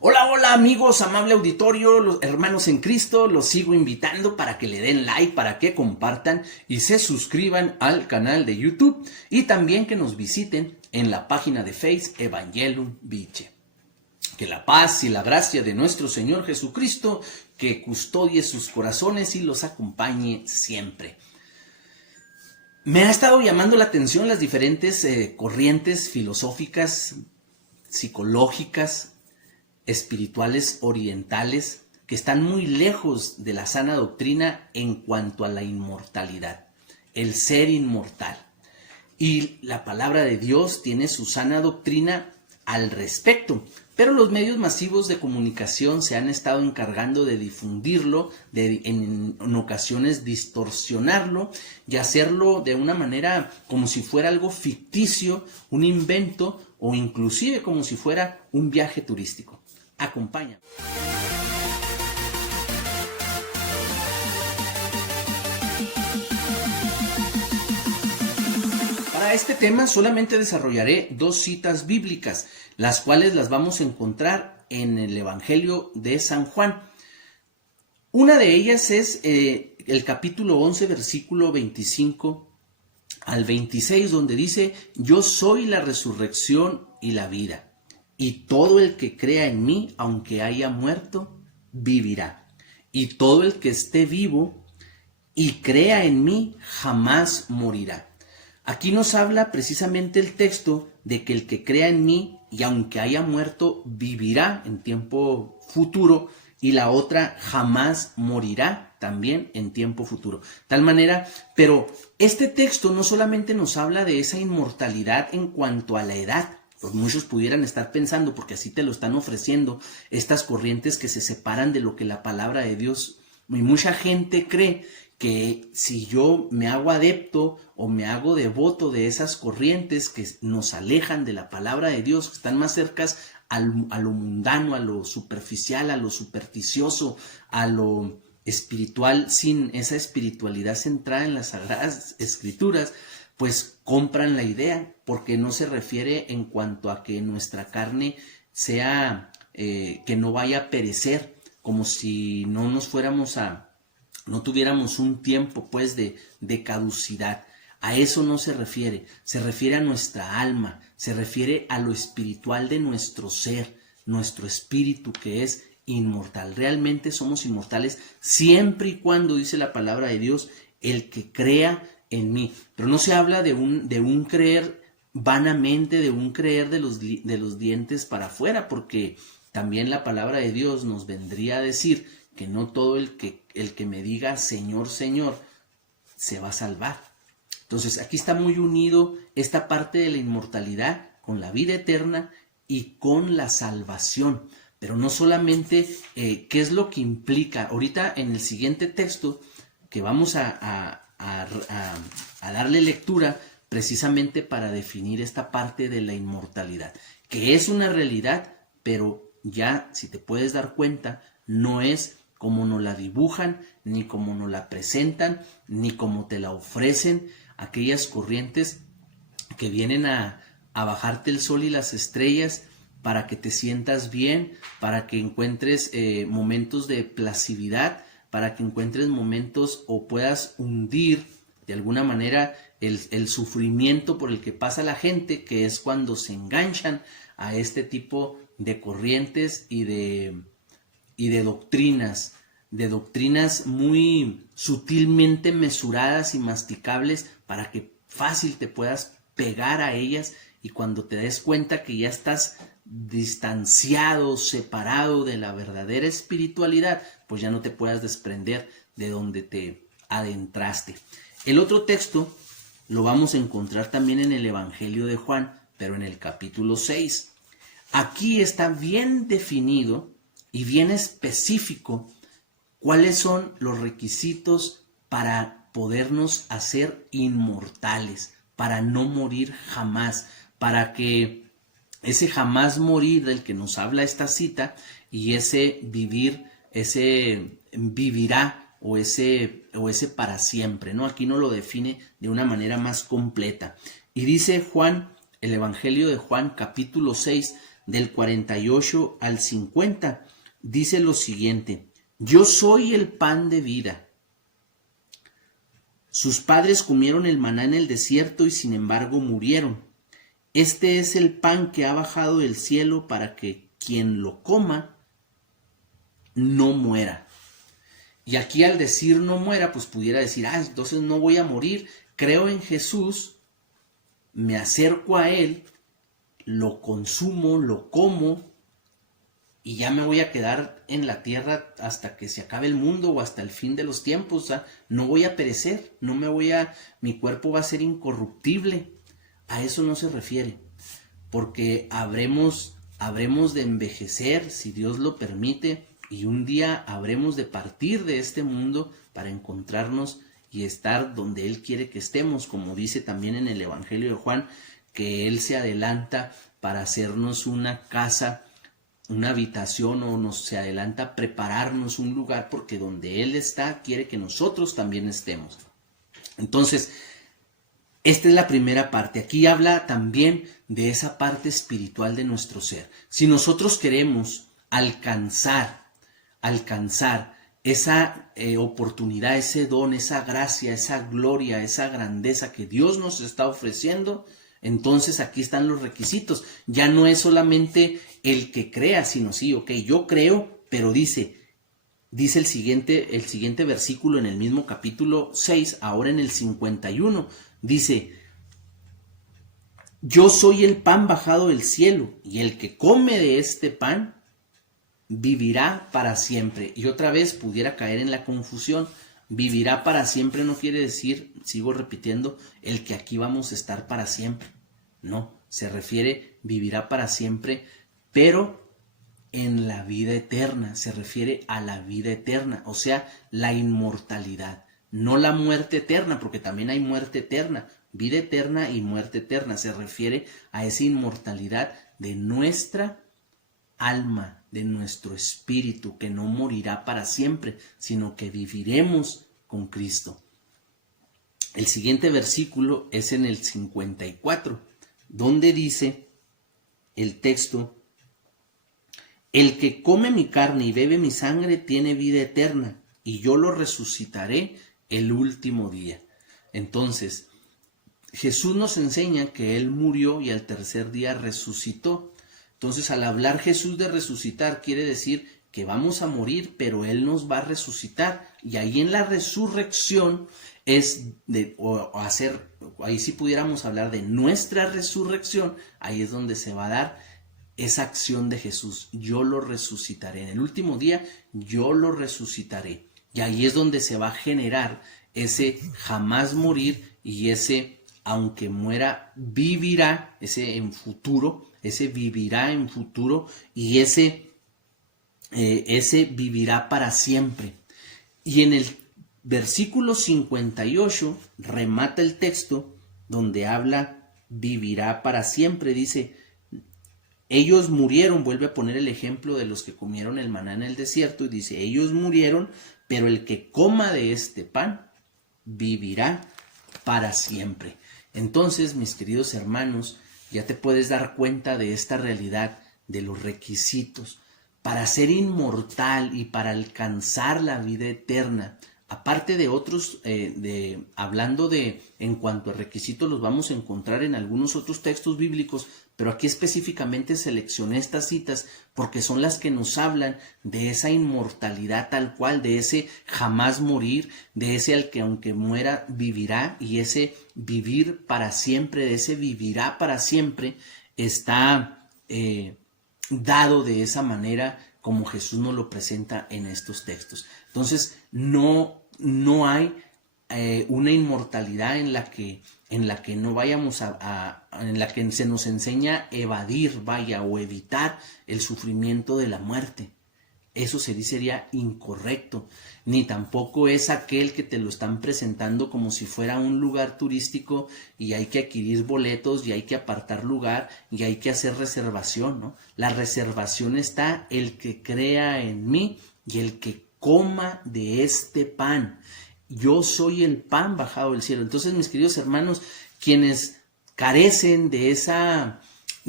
Hola, hola amigos, amable auditorio, los hermanos en Cristo, los sigo invitando para que le den like, para que compartan y se suscriban al canal de YouTube y también que nos visiten en la página de Facebook Evangelium Viche. Que la paz y la gracia de nuestro Señor Jesucristo, que custodie sus corazones y los acompañe siempre. Me ha estado llamando la atención las diferentes corrientes filosóficas, psicológicas, espirituales orientales que están muy lejos de la sana doctrina en cuanto a la inmortalidad, el ser inmortal. Y la palabra de Dios tiene su sana doctrina al respecto, pero los medios masivos de comunicación se han estado encargando de difundirlo, en ocasiones distorsionarlo y hacerlo de una manera como si fuera algo ficticio, un invento o inclusive como si fuera un viaje turístico. Acompáñame. Para este tema solamente desarrollaré dos citas bíblicas, las cuales las vamos a encontrar en el Evangelio de San Juan. Una de ellas es el capítulo 11, versículo 25 al 26, donde dice: yo soy la resurrección y la vida. Y todo el que crea en mí, aunque haya muerto, vivirá. Y todo el que esté vivo y crea en mí, jamás morirá. Aquí nos habla precisamente el texto de que el que crea en mí, y aunque haya muerto, vivirá en tiempo futuro. Y la otra, jamás morirá, también en tiempo futuro. Tal manera, pero este texto no solamente nos habla de esa inmortalidad en cuanto a la edad. Pues muchos pudieran estar pensando, porque así te lo están ofreciendo, estas corrientes que se separan de lo que la palabra de Dios, y mucha gente cree que si yo me hago adepto o me hago devoto de esas corrientes que nos alejan de la palabra de Dios, que están más cercas a lo mundano, a lo superficial, a lo supersticioso, a lo espiritual, sin esa espiritualidad centrada en las Sagradas Escrituras, pues compran la idea, porque no se refiere en cuanto a que nuestra carne sea, que no vaya a perecer, como si no nos fuéramos no tuviéramos un tiempo pues de caducidad. A eso no se refiere a nuestra alma, se refiere a lo espiritual de nuestro ser, nuestro espíritu que es inmortal. Realmente somos inmortales siempre y cuando, dice la palabra de Dios, el que crea en mí. Pero no se habla de un creer vanamente, de un creer de los dientes para afuera, porque también la palabra de Dios nos vendría a decir que no todo el que me diga Señor, Señor, se va a salvar. Entonces aquí está muy unido esta parte de la inmortalidad con la vida eterna y con la salvación. Pero no solamente qué es lo que implica. Ahorita en el siguiente texto que vamos a darle lectura, precisamente para definir esta parte de la inmortalidad, que es una realidad, pero ya, si te puedes dar cuenta, no es como nos la dibujan, ni como nos la presentan, ni como te la ofrecen aquellas corrientes que vienen a bajarte el sol y las estrellas para que te sientas bien, para que encuentres momentos de placividad, para que encuentres momentos o puedas hundir de alguna manera el sufrimiento por el que pasa la gente, que es cuando se enganchan a este tipo de corrientes y de doctrinas muy sutilmente mesuradas y masticables para que fácil te puedas pegar a ellas, y cuando te des cuenta que ya estás distanciado, separado de la verdadera espiritualidad, pues ya no te puedas desprender de donde te adentraste. El otro texto lo vamos a encontrar también en el Evangelio de Juan, pero en el capítulo 6. Aquí está bien definido y bien específico cuáles son los requisitos para podernos hacer inmortales, para no morir jamás, para que ese jamás morir del que nos habla esta cita y ese vivir, ese vivirá o ese para siempre, ¿no? Aquí nos lo define de una manera más completa. Y dice Juan, el Evangelio de Juan, capítulo 6, del 48 al 50, dice lo siguiente: yo soy el pan de vida. Sus padres comieron el maná en el desierto y sin embargo murieron. Este es el pan que ha bajado del cielo para que quien lo coma no muera. Y aquí al decir no muera, pues pudiera decir, entonces no voy a morir. Creo en Jesús, me acerco a Él, lo consumo, lo como y ya me voy a quedar en la tierra hasta que se acabe el mundo o hasta el fin de los tiempos. O sea, no voy a perecer, mi cuerpo va a ser incorruptible. A eso no se refiere, porque habremos de envejecer, si Dios lo permite, y un día habremos de partir de este mundo para encontrarnos y estar donde Él quiere que estemos, como dice también en el Evangelio de Juan, que Él se adelanta para hacernos una casa, una habitación, o se adelanta a prepararnos un lugar, porque donde Él está quiere que nosotros también estemos. Entonces, esta es la primera parte. Aquí habla también de esa parte espiritual de nuestro ser. Si nosotros queremos alcanzar esa oportunidad, ese don, esa gracia, esa gloria, esa grandeza que Dios nos está ofreciendo, entonces aquí están los requisitos. Ya no es solamente el que crea, sino yo creo, pero dice el siguiente versículo en el mismo capítulo 6, ahora en el 51, dice: yo soy el pan bajado del cielo, y el que come de este pan vivirá para siempre. Y otra vez pudiera caer en la confusión. Vivirá para siempre no quiere decir, sigo repitiendo, el que aquí vamos a estar para siempre. No, se refiere vivirá para siempre, pero en la vida eterna. Se refiere a la vida eterna, o sea, la inmortalidad. No la muerte eterna, porque también hay muerte eterna. Vida eterna y muerte eterna. Se refiere a esa inmortalidad de nuestra alma, de nuestro espíritu, que no morirá para siempre, sino que viviremos con Cristo. El siguiente versículo es en el 54, donde dice el texto: el que come mi carne y bebe mi sangre tiene vida eterna, y yo lo resucitaré el último día. Entonces, Jesús nos enseña que Él murió y al tercer día resucitó. Entonces, al hablar Jesús de resucitar, quiere decir que vamos a morir, pero Él nos va a resucitar. Y ahí en la resurrección ahí sí pudiéramos hablar de nuestra resurrección, ahí es donde se va a dar esa acción de Jesús. Yo lo resucitaré. En el último día, yo lo resucitaré. Y ahí es donde se va a generar ese jamás morir y ese aunque muera, vivirá, ese en futuro, ese vivirá en futuro y ese vivirá para siempre. Y en el versículo 58 remata el texto donde habla vivirá para siempre. Dice: ellos murieron, vuelve a poner el ejemplo de los que comieron el maná en el desierto, y dice: ellos murieron, pero el que coma de este pan vivirá para siempre. Entonces, mis queridos hermanos, ya te puedes dar cuenta de esta realidad, de los requisitos para ser inmortal y para alcanzar la vida eterna. Aparte de otros, hablando de en cuanto a requisitos, los vamos a encontrar en algunos otros textos bíblicos, pero aquí específicamente seleccioné estas citas porque son las que nos hablan de esa inmortalidad tal cual, de ese jamás morir, de ese al que aunque muera vivirá, y ese vivir para siempre, de ese vivirá para siempre, está dado de esa manera como Jesús nos lo presenta en estos textos. Entonces, no hay una inmortalidad en la que no vayamos en la que se nos enseña a evadir, o evitar el sufrimiento de la muerte. Eso sería incorrecto. Ni tampoco es aquel que te lo están presentando como si fuera un lugar turístico y hay que adquirir boletos y hay que apartar lugar y hay que hacer reservación, ¿no? La reservación está el que crea en mí y el que coma de este pan. Yo soy el pan bajado del cielo. Entonces, mis queridos hermanos, quienes carecen de esa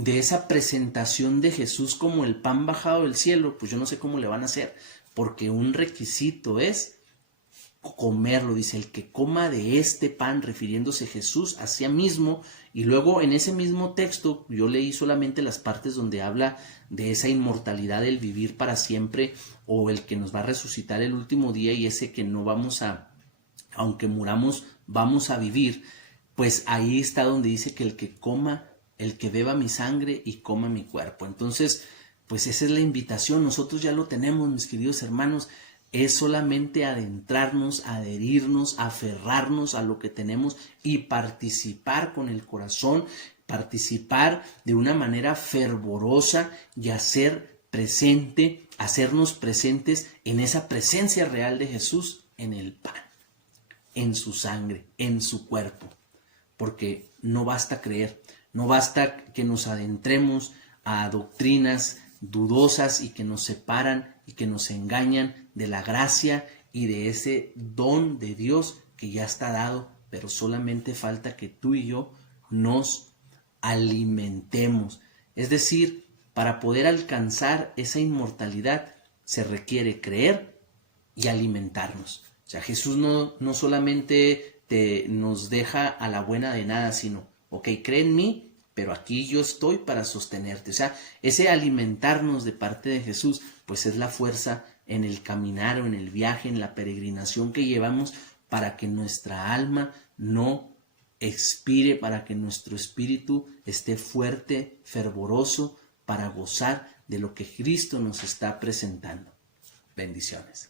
de esa presentación de Jesús como el pan bajado del cielo, pues yo no sé cómo le van a hacer, porque un requisito es comerlo. Dice, el que coma de este pan, refiriéndose Jesús a sí mismo. Y luego en ese mismo texto yo leí solamente las partes donde habla de esa inmortalidad del vivir para siempre, o el que nos va a resucitar el último día, y ese que no vamos a, aunque muramos, vamos a vivir. Pues ahí está donde dice que el que coma, el que beba mi sangre y coma mi cuerpo. Entonces, pues esa es la invitación. Nosotros ya lo tenemos, mis queridos hermanos. Es solamente adentrarnos, adherirnos, aferrarnos a lo que tenemos y participar con el corazón, participar de una manera fervorosa y hacer presente, hacernos presentes en esa presencia real de Jesús en el pan, en su sangre, en su cuerpo. Porque no basta creer, no basta que nos adentremos a doctrinas dudosas y que nos separan y que nos engañan de la gracia y de ese don de Dios que ya está dado, pero solamente falta que tú y yo nos alimentemos. Es decir, para poder alcanzar esa inmortalidad se requiere creer y alimentarnos. O sea, Jesús no solamente nos deja a la buena de nada, sino, ok, cree en mí, pero aquí yo estoy para sostenerte. O sea, ese alimentarnos de parte de Jesús, pues es la fuerza en el caminar o en el viaje, en la peregrinación que llevamos, para que nuestra alma no expire, para que nuestro espíritu esté fuerte, fervoroso, para gozar de lo que Cristo nos está presentando. Bendiciones.